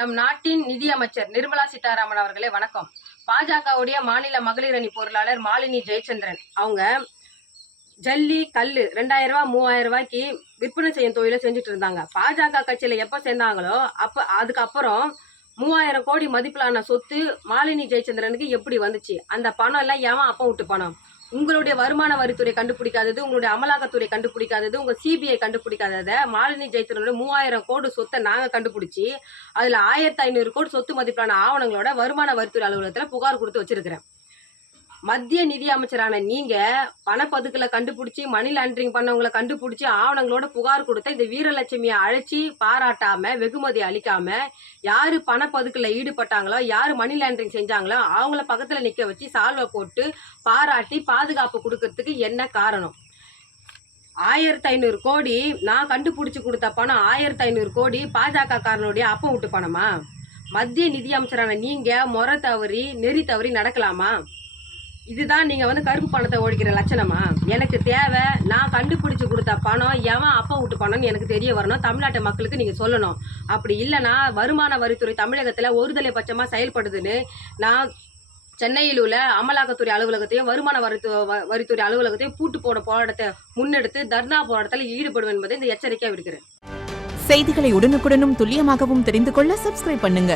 நம் நாட்டின் நிதியமைச்சர் நிர்மலா சீதாராமன் அவர்களே வணக்கம். பாஜகவுடைய மாநில மகளிர் அணி பொருளாளர் மாலினி ஜெயச்சந்திரன் அவங்க ஜல்லி கல்லு 2000 ரூபாய் 3000 ரூபாய்க்கு விற்பனை செய்யும் தொழிலை செஞ்சுட்டு இருந்தாங்க. பாஜக கட்சியில எப்ப சேர்ந்தாங்களோ அதுக்கப்புறம் 3000 கோடி மதிப்பிலான சொத்து மாலினி ஜெயச்சந்திரனுக்கு எப்படி வந்துச்சு? அந்த பணம் எல்லாம் ஏன் அப்ப விட்டு பணம்? உங்களுடைய வருமான வரித்துறை கண்டுபிடிக்காதது, உங்களுடைய அமலாக்கத்துறை கண்டுபிடிக்காதது, உங்க சிபிஐ கண்டுபிடிக்காதத மாலினி ஜெயச்சந்திரனோட 3000 கோடி சொத்தை நாங்க கண்டுபிடிச்சி அதுல 1500 கோடி சொத்து மதிப்பிலான ஆவணங்களோட வருமான வரித்துறை அலுவலகத்துல புகார் கொடுத்து வச்சிருக்கிறேன். மத்திய நிதி அமைச்சரான நீங்க பணப்பதுக்களை கண்டுபிடிச்சி மணி லாண்டரிங் பண்ணவங்களை கண்டுபிடிச்சி ஆவணங்களோட புகார் கொடுத்த இந்த வீரலட்சுமியை அழைச்சி பாராட்டாம வெகுமதி அளிக்காம யாரு பணப்பதுக்குல ஈடுபட்டாங்களோ யாரு மணி லாண்டரிங் செஞ்சாங்களோ அவங்கள பக்கத்துல நிக்க வச்சு சால்வை போட்டு பாராட்டி பாதுகாப்பு கொடுக்கறதுக்கு என்ன காரணம்? 1500 கோடி நான் கண்டுபிடிச்சு கொடுத்த பணம் 1500 கோடி பாஜக காரனுடைய அப்பம் விட்டு பணமா? மத்திய நிதி அமைச்சரான நீங்க முறை தவறி நெறி தவறி நடக்கலாமா? இதுதான் நீங்க கருப்பு பணத்தை ஒழிக்கிற லட்சணமா? எனக்கு தேவை, நான் கண்டுபிடிச்சு கொடுத்த பணம் எவன் அப்ப விட்டு பணம்னு எனக்கு தெரிய வரணும். தமிழ்நாட்டு மக்களுக்கு நீங்க சொல்லணும். அப்படி இல்லைன்னா வருமான வரித்துறை தமிழகத்துல ஒருதலை பட்சமா செயல்படுதுன்னு நான் சென்னையில் உள்ள அமலாக்கத்துறை அலுவலகத்தையும் வருமான வரித்துறை அலுவலகத்தையும் பூட்டு போட போராட்டத்தை முன்னெடுத்து தர்ணா போராட்டத்தில் ஈடுபடும் என்பதை இந்த எச்சரிக்கையா விடுக்கிறேன். செய்திகளை உடனுக்குடனும் துல்லியமாகவும் தெரிந்து கொள்ள சப்ஸ்கிரைப் பண்ணுங்க.